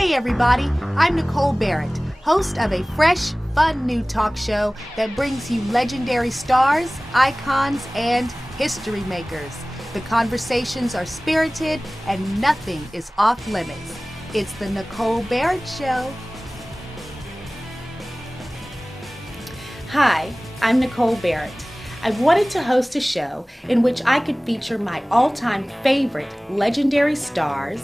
Hey everybody, I'm Nicole Barrett, host of a fresh, fun new talk show that brings you legendary stars, icons, and history makers. The conversations are spirited and nothing is off limits. It's the Nicole Barrett Show. Hi, I'm Nicole Barrett. I've wanted to host a show in which I could feature my all-time favorite legendary stars,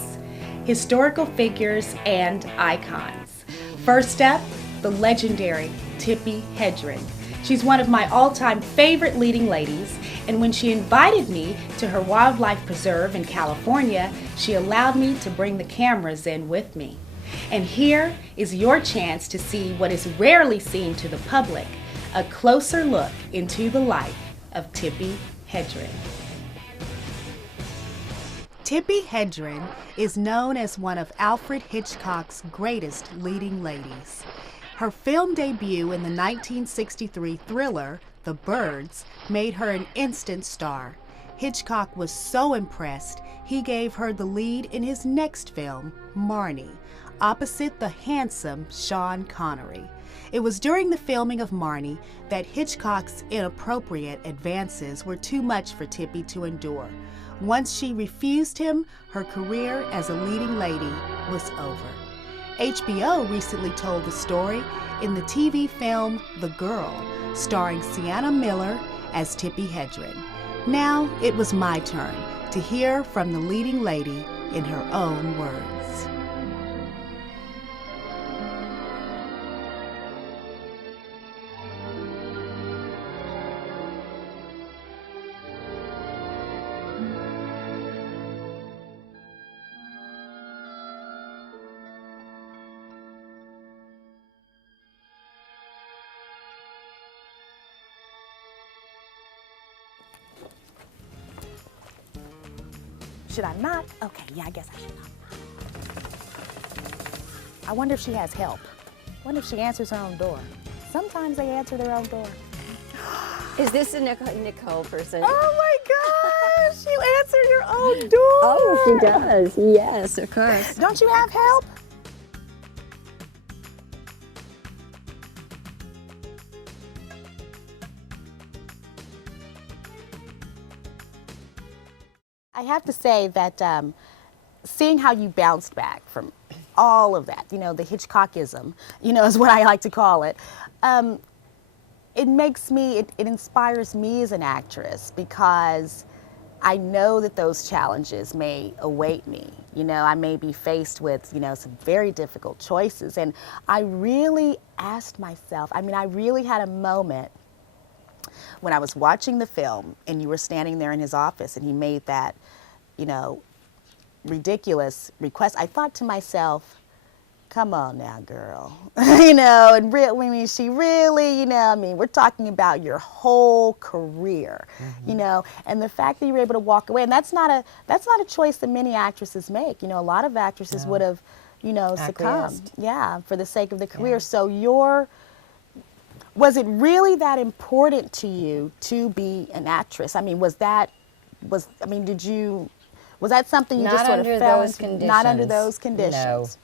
historical figures, and icons. First up, the legendary Tippi Hedren. She's one of my all-time favorite leading ladies, and when she invited me to her wildlife preserve in California, she allowed me to bring the cameras in with me. And here is your chance to see what is rarely seen to the public, a closer look into the life of Tippi Hedren. Tippi Hedren is known as one of Alfred Hitchcock's greatest leading ladies. Her film debut in the 1963 thriller, The Birds, made her an instant star. Hitchcock was so impressed, he gave her the lead in his next film, Marnie, opposite the handsome Sean Connery. It was during the filming of Marnie that Hitchcock's inappropriate advances were too much for Tippi to endure. Once she refused him, her career as a leading lady was over. HBO recently told the story in the TV film The Girl, starring Sienna Miller as Tippi Hedren. Now it was my turn to hear from the leading lady in her own words. Should I not? Okay, yeah, I guess I should not. I wonder if she has help. I wonder if she answers her own door. Sometimes they answer their own door. Is this a Nicole person? Oh my gosh, you answer your own door. Oh, she does. Yes, of course. Don't you have help? I have to say that seeing how you bounced back from all of that, the Hitchcockism, is what I like to call it, it makes me, it inspires me as an actress because I know that those challenges may await me. I may be faced with, some very difficult choices. And I really asked myself, I really had a moment when I was watching the film and you were standing there in his office and he made that, ridiculous request. I thought to myself, come on now, girl. And she really, we're talking about your whole career, and the fact that you were able to walk away, and that's not a choice that many actresses make. A lot of actresses would have, succumbed, for the sake of the career. So was it really that important to you to be an actress? Was that something you not just sort of fell into? Not under those conditions.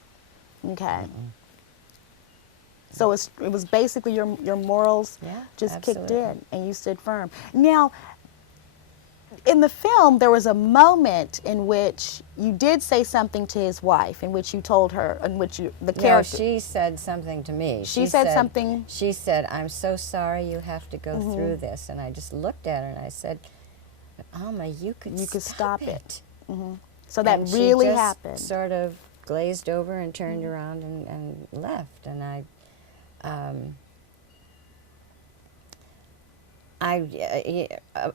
No. Okay. Mm-mm. So it was basically your morals just kicked in and you stood firm. Now, in the film, there was a moment in which you did say something to his wife, in which you told her, in which the character. No, she said something to me. She said something. She said, "I'm so sorry you have to go through this," and I just looked at her and I said, "Alma, you could stop it." Mm-hmm. So that really happened. She just sort of glazed over and turned around and left, and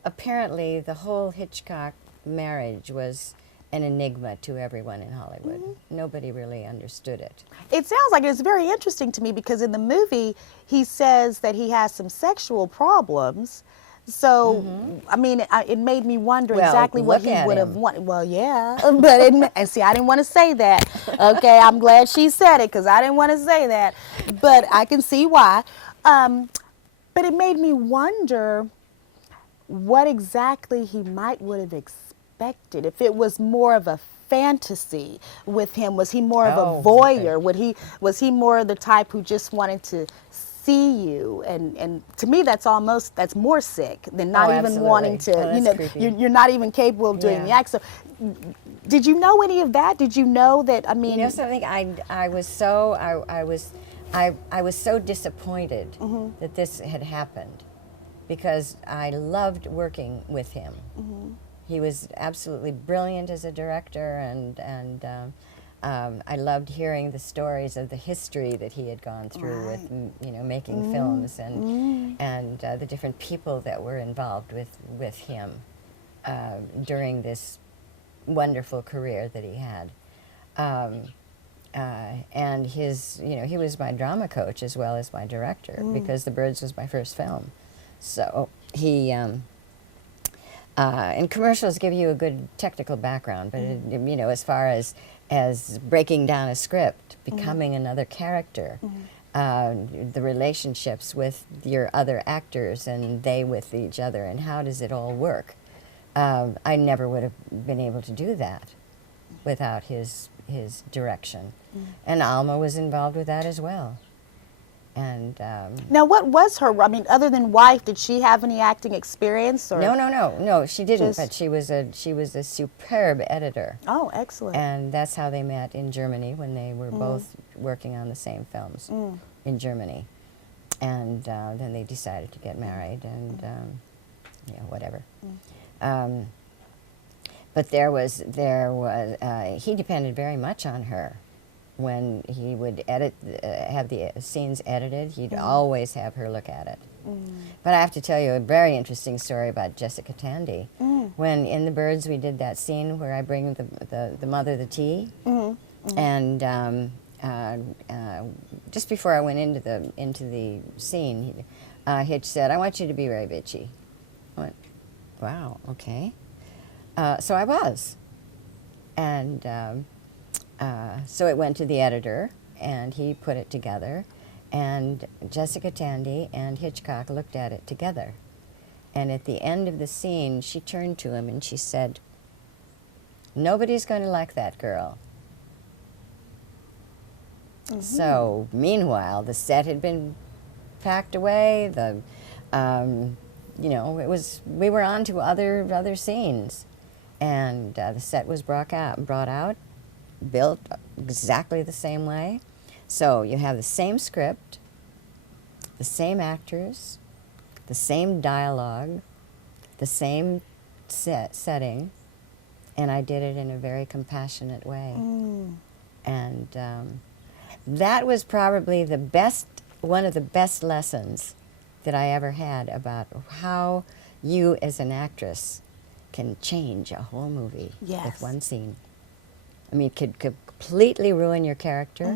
apparently the whole Hitchcock marriage was an enigma to everyone in Hollywood. Nobody really understood it. It sounds like it's very interesting to me because in the movie he says that he has some sexual problems. So, it made me wonder exactly what he would have wanted. Well, yeah, but and see, I didn't want to say that. Okay, I'm glad she said it because I didn't want to say that, but I can see why. But it made me wonder what exactly he would have expected if it was more of a fantasy with him? Was he more of Oh, a voyeur? Was he more the type who just wanted to see you? And to me, that's more sick than not even absolutely. wanting to. Oh, You that's know, creepy. you're not even capable of doing the Yeah. act. So, did you know any of that? Did you know that? I mean, You know something? I was so disappointed that this had happened, because I loved working with him. He was absolutely brilliant as a director, and I loved hearing the stories of the history that he had gone through with, you know, making films, and the different people that were involved with him during this wonderful career that he had. And his, you know, he was my drama coach as well as my director, because The Birds was my first film. So he, and commercials give you a good technical background, but it, you know, as far as breaking down a script, becoming another character, the relationships with your other actors and they with each other, and how does it all work? I never would have been able to do that without his direction. And Alma was involved with that as well. And now, what was her? I mean, other than wife, did she have any acting experience? Or no, she didn't. Just- But she was a superb editor. Oh, excellent. And that's how they met in Germany, when they were both working on the same films in Germany. And then they decided to get married, and yeah, whatever. But he depended very much on her. When he would have the scenes edited, he'd always have her look at it. But I have to tell you a very interesting story about Jessica Tandy. When in The Birds we did that scene where I bring the mother the tea, and just before I went into the scene, Hitch said, "I want you to be very bitchy." I went, "Wow, okay." So I was, and so it went to the editor, and he put it together, and Jessica Tandy and Hitchcock looked at it together. And at the end of the scene, she turned to him and she said, "Nobody's going to like that girl." So meanwhile, the set had been packed away. You know, we were on to other scenes, and the set was brought out, built exactly the same way. So you have the same script, the same actors, the same dialogue, the same setting, and I did it in a very compassionate way. And that was probably one of the best lessons that I ever had about how you as an actress can change a whole movie with one scene. I mean, it could completely ruin your character,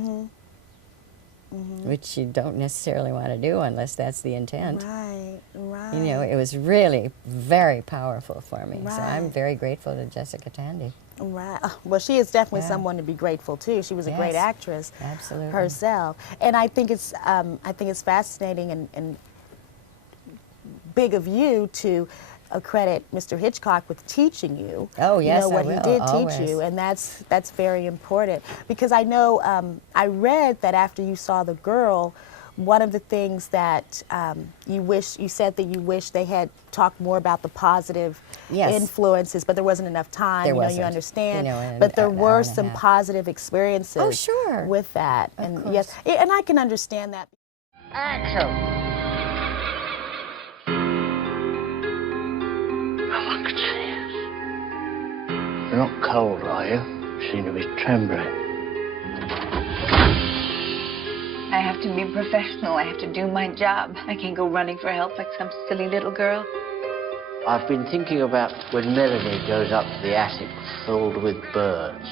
which you don't necessarily want to do unless that's the intent. Right. You know, it was really very powerful for me. Right. So I'm very grateful to Jessica Tandy. Right. Well, she is definitely someone to be grateful to. She was a great actress herself, and I think it's fascinating and big of you to credit Mr. Hitchcock with teaching you. Oh, yes, you know what I will, he did always. teach you, and that's very important, because I know I read that after you saw The Girl, one of the things that you said that you wish they had talked more about the positive influences, but there wasn't enough time. There wasn't. You understand, You know, but there an hour were and a some half. positive experiences. Oh, sure. With that, Of and course. yes, and I can understand that. Axel. Look at this. You're not cold, are you? You seem to be trembling. I have to be professional. I have to do my job. I can't go running for help like some silly little girl. I've been thinking about when Melanie goes up to the attic filled with birds.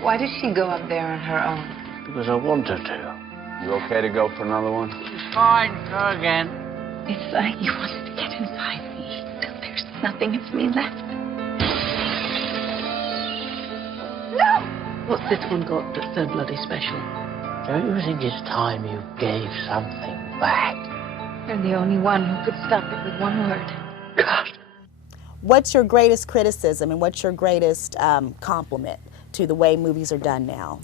Why does she go up there on her own? Because I want her to. You okay to go for another one? It's fine. Go again. It's like you wanted to get inside me till there's nothing of me left. No! What's this one got that's so bloody special? Don't you think it's time you gave something back? You're the only one who could stop it with one word. God. what's your greatest criticism and what's your greatest compliment to the way movies are done now?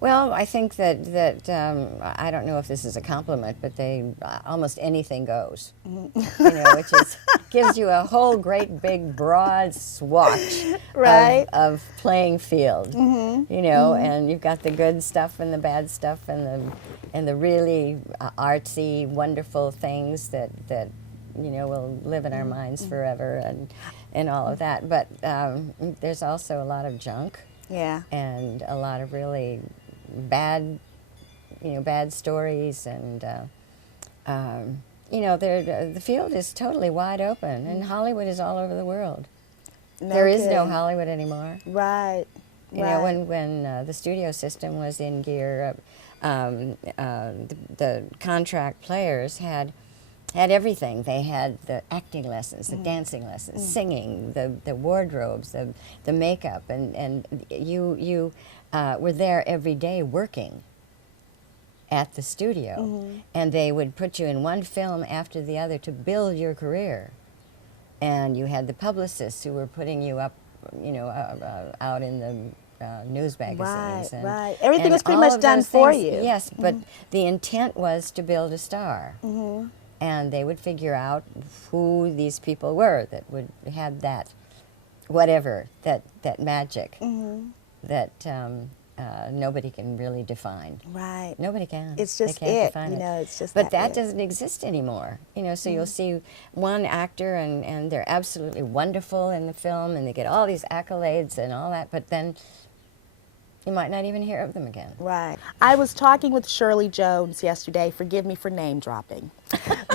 Well, I think that I don't know if this is a compliment, but almost anything goes. You know, which gives you a whole great big broad swatch Right. of playing field. You know, and you've got the good stuff and the bad stuff and the really artsy, wonderful things that you know will live in our minds forever and all of that. But there's also a lot of junk. Yeah. And a lot of really bad, you know, bad stories, and you know, the field is totally wide open, and Hollywood is all over the world. There is no Hollywood anymore. Right. You know, when the studio system was in gear, the contract players had everything. They had the acting lessons, the dancing lessons, singing, the wardrobes, the makeup, and you were there every day working at the studio, and they would put you in one film after the other to build your career. And you had the publicists who were putting you up, you know, out in the news magazines. Right. Everything and was pretty all much of done those for things. you. Yes, but the intent was to build a star. And they would figure out who these people were that had that, whatever, that magic that nobody can really define. Right. Nobody can. It's They just can't it, define you it. know, it's just But that it. doesn't exist anymore. You know, so you'll see one actor and they're absolutely wonderful in the film and they get all these accolades and all that, but then you might not even hear of them again. Right. I was talking with Shirley Jones yesterday. Forgive me for name dropping.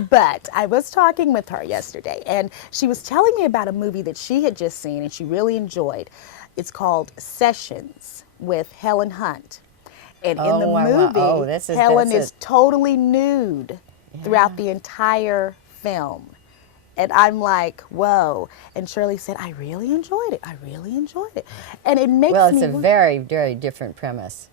But I was talking with her yesterday, and she was telling me about a movie that she had just seen and she really enjoyed. It's called Sessions with Helen Hunt. And in the movie, Helen is totally nude throughout the entire film. And I'm like, whoa. And Shirley said, I really enjoyed it. I really enjoyed it. And it makes me... Well, it's a very, very different premise.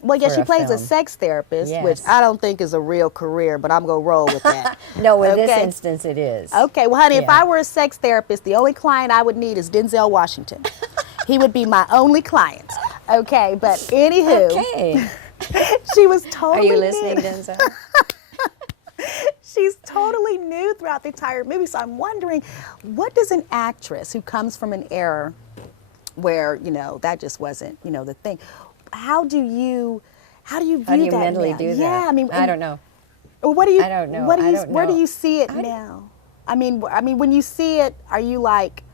Well, yeah, for she a plays a film. sex therapist, Yes. which I don't think is a real career, but I'm going to roll with that. No, in this Okay? instance it is. Okay, well, honey, if Yeah. I were a sex therapist, the only client I would need is Denzel Washington. He would be my only client. Okay, but anywho, Okay. she was Are totally you listening, nude. Denzel? She's totally nude throughout the entire movie. So I'm wondering, what does an actress who comes from an era where, you know, that just wasn't, you know, the thing. How do you view How do you that mentally now? do that? Yeah, I mean, I don't know. Or what do you? I don't know. What do you? I don't Where do know. you see it now? I mean, when you see it, are you like,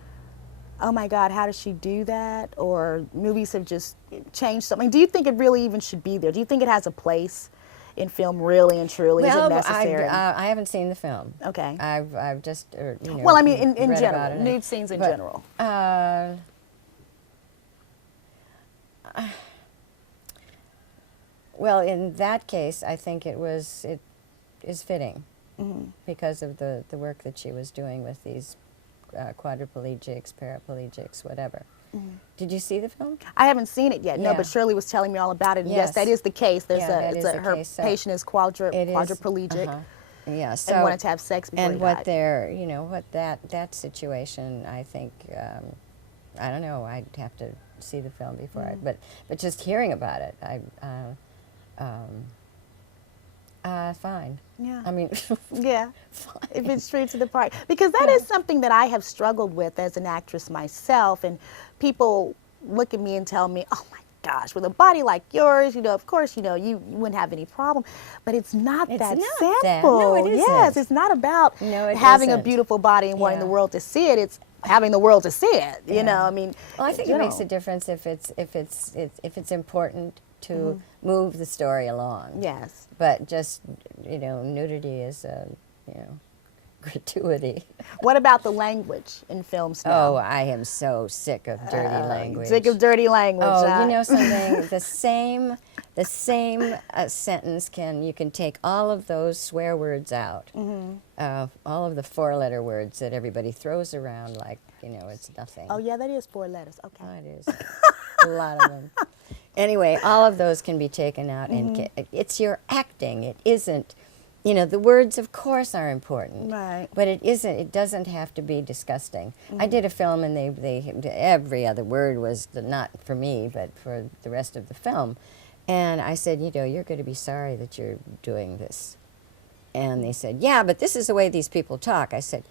oh my God, how does she do that? Or movies have just changed something. Do you think it really even should be there? Do you think it has a place in film, really and truly? Is it necessary? I haven't seen the film. Okay. I've just you know, Well, I mean, in read about general, it. nude scenes in But, general. Well, in that case, I think it is fitting because of the work that she was doing with these quadriplegics, paraplegics, whatever. Did you see the film? I haven't seen it yet, no, Yeah. but Shirley was telling me all about it. And yes, Yes. that is the case. There's Yeah, that is the her case. So patient is It is, quadriplegic Yeah, so and wanted to have sex before and he what died. they're, you know, what that situation, I think, I don't know. I'd have to see the film before but just hearing about it, fine. Yeah. I mean, Yeah, if it's true to the part. Because that is something that I have struggled with as an actress myself. And people look at me and tell me, oh my gosh, with a body like yours, you know, of course, you know, you wouldn't have any problem. But it's not It's that not simple. that. No, it Yes, isn't. it's not about No, it having a isn't. beautiful body and wanting Yeah. the world to see it. It's having the world to see it. You know, I mean, well, I think you it makes know. a difference if it's important to move the story along. Yes. But just, you know, nudity is a, you know, gratuity. What about the language in films now? Oh, I am so sick of dirty language. Sick of dirty language. Oh, you know something? The same sentence you can take all of those swear words out, all of the four-letter words that everybody throws around like, you know, it's nothing. Oh, yeah, that is 4 letters. Okay. Oh, it is. A lot of them. Anyway, all of those can be taken out, and it's your acting. It isn't You know, the words, of course, are important, Right. but it isn't. It doesn't have to be disgusting. I did a film, and every other word was not for me, but for the rest of the film. And I said, you know, you're going to be sorry that you're doing this. And they said, yeah, but this is the way these people talk. I said,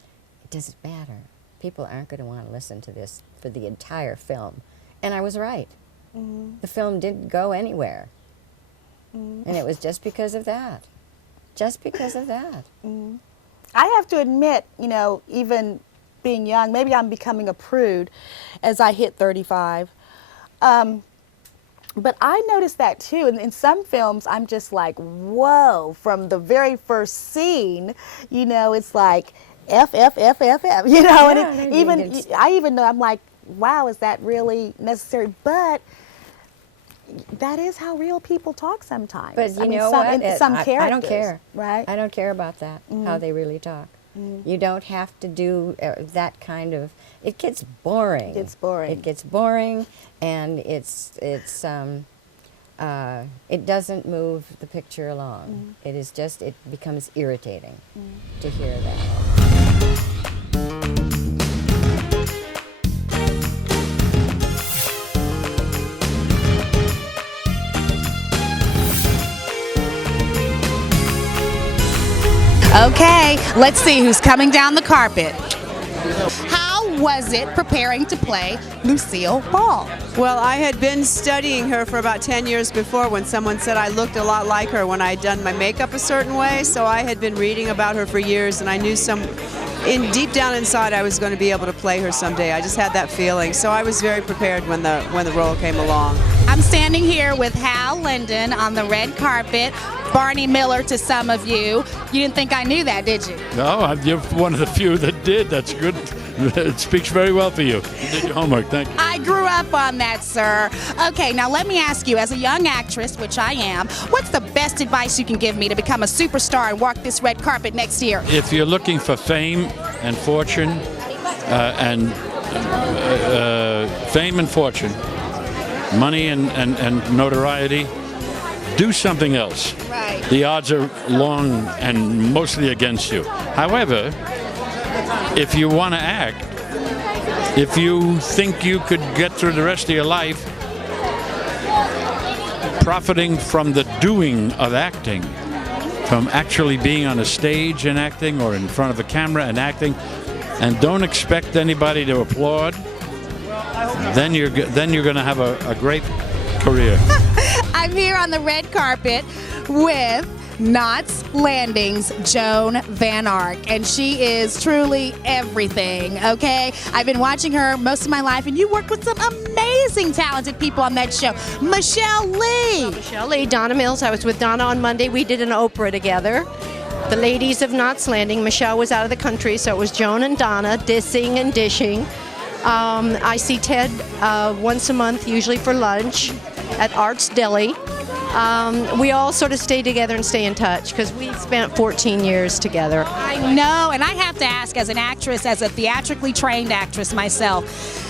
it doesn't matter. People aren't going to want to listen to this for the entire film. And I was right. The film didn't go anywhere. And it was just because of that. Just because of that. I have to admit, you know, even being young, maybe I'm becoming a prude as I hit 35. But I noticed that too. And in some films, I'm just like, whoa, from the very first scene, you know, it's like F, F, F, F, F, you know, Yeah, and I even know, I'm like, wow, is that really necessary? But that is how real people talk sometimes. But you know some, what? Some I characters, don't care. right? I don't care about that, how they really talk. You don't have to do that kind of. It gets boring. It gets boring. It gets boring, and it doesn't move the picture along. It is just. It becomes irritating to hear that. Okay, let's see who's coming down the carpet. How was it preparing to play Lucille Ball? Well, I had been studying her for about 10 years before when someone said I looked a lot like her when I had done my makeup a certain way. So I had been reading about her for years, and I knew deep down inside I was going to be able to play her someday. I just had that feeling. So I was very prepared when the role came along. I'm standing here with Hal Linden on the red carpet. Barney Miller to some of you. You didn't think I knew that, did you? No, you're one of the few that did. That's good. It speaks very well for you. You did your homework. Thank you. I grew up on that, sir. Okay, now let me ask you, as a young actress, which I am, what's the best advice you can give me to become a superstar and walk this red carpet next year? If you're looking for fame and fortune, money and notoriety, do something else. Right. The odds are long and mostly against you. However, if you want to act, if you think you could get through the rest of your life profiting from the doing of acting, from actually being on a stage and acting or in front of a camera and acting, and don't expect anybody to applaud, then you're going to have a great career. I'm here on the red carpet with Knots Landing's Joan Van Ark, and she is truly everything, okay? I've been watching her most of my life, and you worked with some amazing, talented people on that show. Michelle Lee. Michelle Lee, Donna Mills. I was with Donna on Monday. We did an Oprah together. The ladies of Knots Landing. Michelle was out of the country, so it was Joan and Donna dissing and dishing. I see Ted once a month, usually for lunch, at Arts Deli. We all sort of stay together and stay in touch because we spent 14 years together. I know, and I have to ask, as an actress, as a theatrically trained actress myself,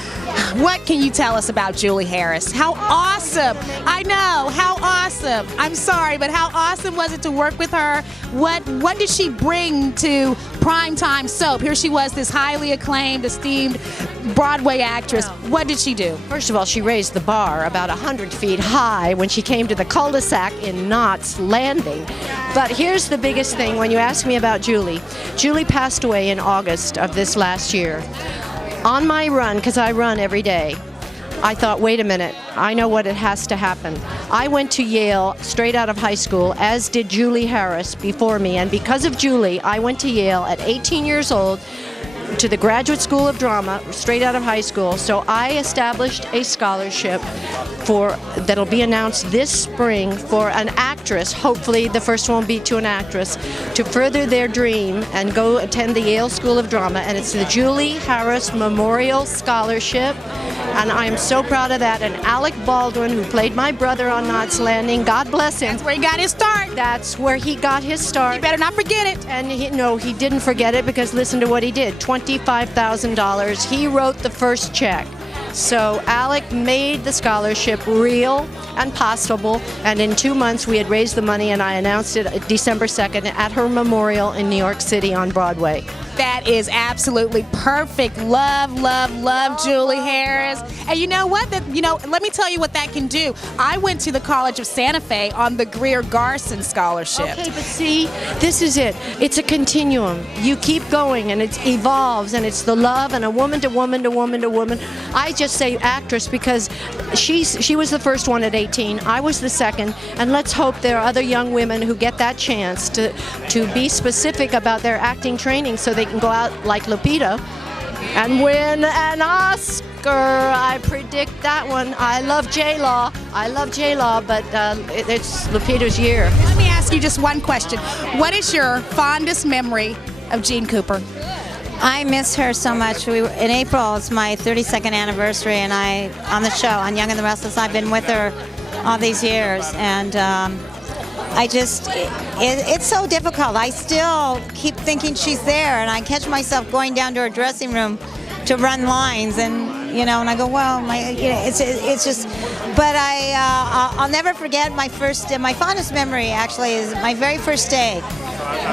what can you tell us about Julie Harris? How awesome! I know, how awesome! I'm sorry, but how awesome was it to work with her? What did she bring to primetime soap? Here she was, this highly acclaimed, esteemed Broadway actress. What did she do? First of all, she raised the bar about 100 feet high when she came to the cul-de-sac in Knots Landing. But here's the biggest thing when you ask me about Julie. Julie passed away in August of this last year. On my run, because I run every day, I thought, wait a minute, I know what it has to happen. I went to Yale straight out of high school, as did Julie Harris before me, and because of Julie, I went to Yale at 18 years old to the Graduate School of Drama straight out of high school. So I established a scholarship that'll be announced this spring for an actress, hopefully the first one will be to an actress, to further their dream and go attend the Yale School of Drama, and it's the Julie Harris Memorial Scholarship, and I'm so proud of that. And Alec Baldwin, who played my brother on Knots Landing, God bless him. That's where he got his start. That's where he got his start. You better not forget it. And he didn't forget it, because listen to what he did. $25,000. He wrote the first check. So Alec made the scholarship real and possible, and in 2 months we had raised the money, and I announced it December 2nd at her memorial in New York City on Broadway. That is absolutely perfect. Love, love, love Julie Harris. And you know what? Let me tell you what that can do. I went to the College of Santa Fe on the Greer Garson Scholarship. Okay, but see, this is it. It's a continuum. You keep going, and it evolves, and it's the love, and a woman to woman to woman to woman. I just say actress because she was the first one at 18. I was the second, and let's hope there are other young women who get that chance to be specific about their acting training so they can go out like Lupita and win an Oscar. I predict that one. I love J-Law, but it's Lupita's year. Let me ask you just one question. What is your fondest memory of Jean Cooper? I miss her so much. In April, it's my 32nd anniversary, and on the show, on Young and the Restless, I've been with her all these years, and it's so difficult. I still keep thinking she's there, and I catch myself going down to her dressing room to run lines, and and I go, well, it's just. But I'll never forget my fondest memory actually is my very first day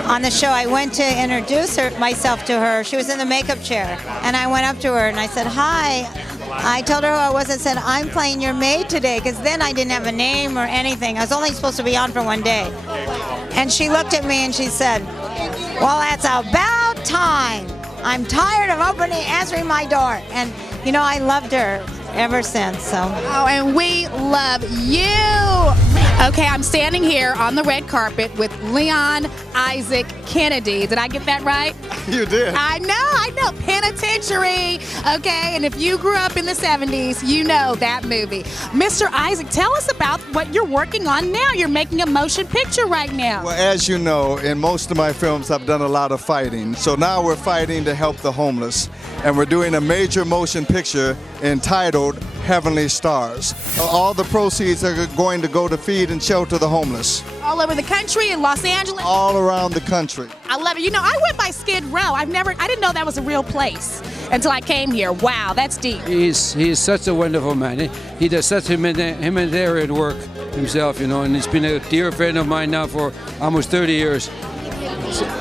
on the show. I went to introduce myself to her. She was in the makeup chair, and I went up to her and I said, hi. I told her who I was and said, I'm playing your maid today, because then I didn't have a name or anything. I was only supposed to be on for one day. And she looked at me and she said, well, that's about time. I'm tired of answering my door. And, I loved her ever since. So. Oh, and we love you. Okay, I'm standing here on the red carpet with Leon Isaac Kennedy. Did I get that right? You did. I know. Penitentiary. Okay, and if you grew up in the 70s, you know that movie. Mr. Isaac, tell us about what you're working on now. You're making a motion picture right now. Well, as you know, in most of my films, I've done a lot of fighting. So now we're fighting to help the homeless. And we're doing a major motion picture entitled Heavenly Stars. All the proceeds are going to go to feed and shelter the homeless. All over the country, in Los Angeles? All around the country. I love it. I went by Skid Row. I didn't know that was a real place until I came here. Wow, that's deep. He's such a wonderful man. He does such humanitarian work himself, and he's been a dear friend of mine now for almost 30 years.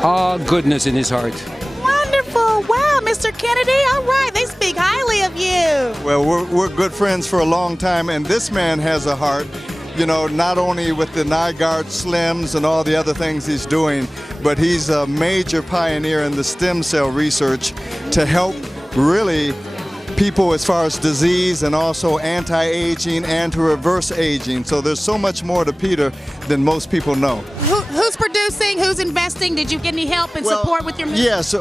All goodness in his heart. Wonderful. Wow, Mr. Kennedy. All right, they speak highly of you. Well, we're good friends for a long time, and this man has a heart. Not only with the Nygaard Slims and all the other things he's doing, but he's a major pioneer in the stem cell research to help really people as far as disease and also anti-aging and to reverse aging. So there's so much more to Peter than most people know. Who's producing? Who's investing? Did you get any help and support with your movie? Yes.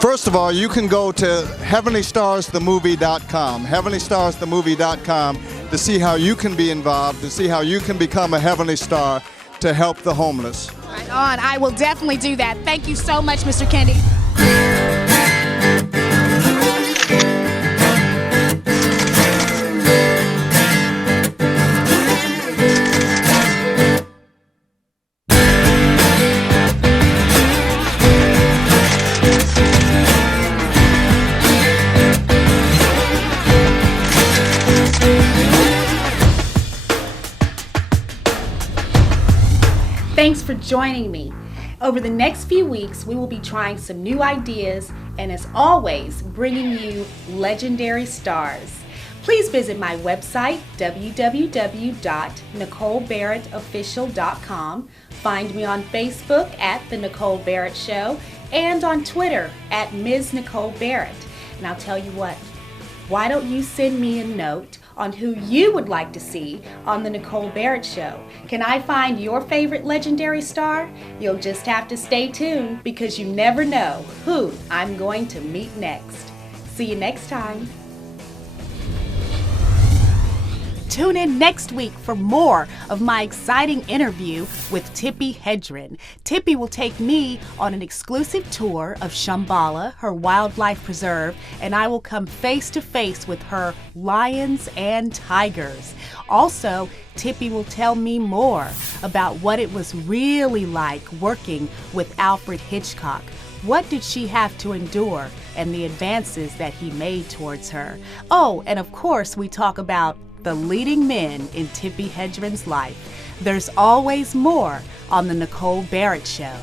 First of all, you can go to heavenlystarsthemovie.com, heavenlystarsthemovie.com, to see how you can be involved, to see how you can become a Heavenly Star to help the homeless. Right on. I will definitely do that. Thank you so much, Mr. Kennedy. Thanks for joining me. Over the next few weeks, we will be trying some new ideas and, as always, bringing you legendary stars. Please visit my website, www.NicoleBarrettOfficial.com. Find me on Facebook at The Nicole Barrett Show and on Twitter at Ms. Nicole Barrett. And I'll tell you what, why don't you send me a note on who you would like to see on The Nicole Barrett Show? Can I find your favorite legendary star? You'll just have to stay tuned, because you never know who I'm going to meet next. See you next time. Tune in next week for more of my exciting interview with Tippi Hedren. Tippi will take me on an exclusive tour of Shambhala, her wildlife preserve, and I will come face to face with her lions and tigers. Also, Tippi will tell me more about what it was really like working with Alfred Hitchcock. What did she have to endure and the advances that he made towards her? Oh, and of course we talk about the leading men in Tippi Hedren's life. There's always more on the Nicole Barrett Show.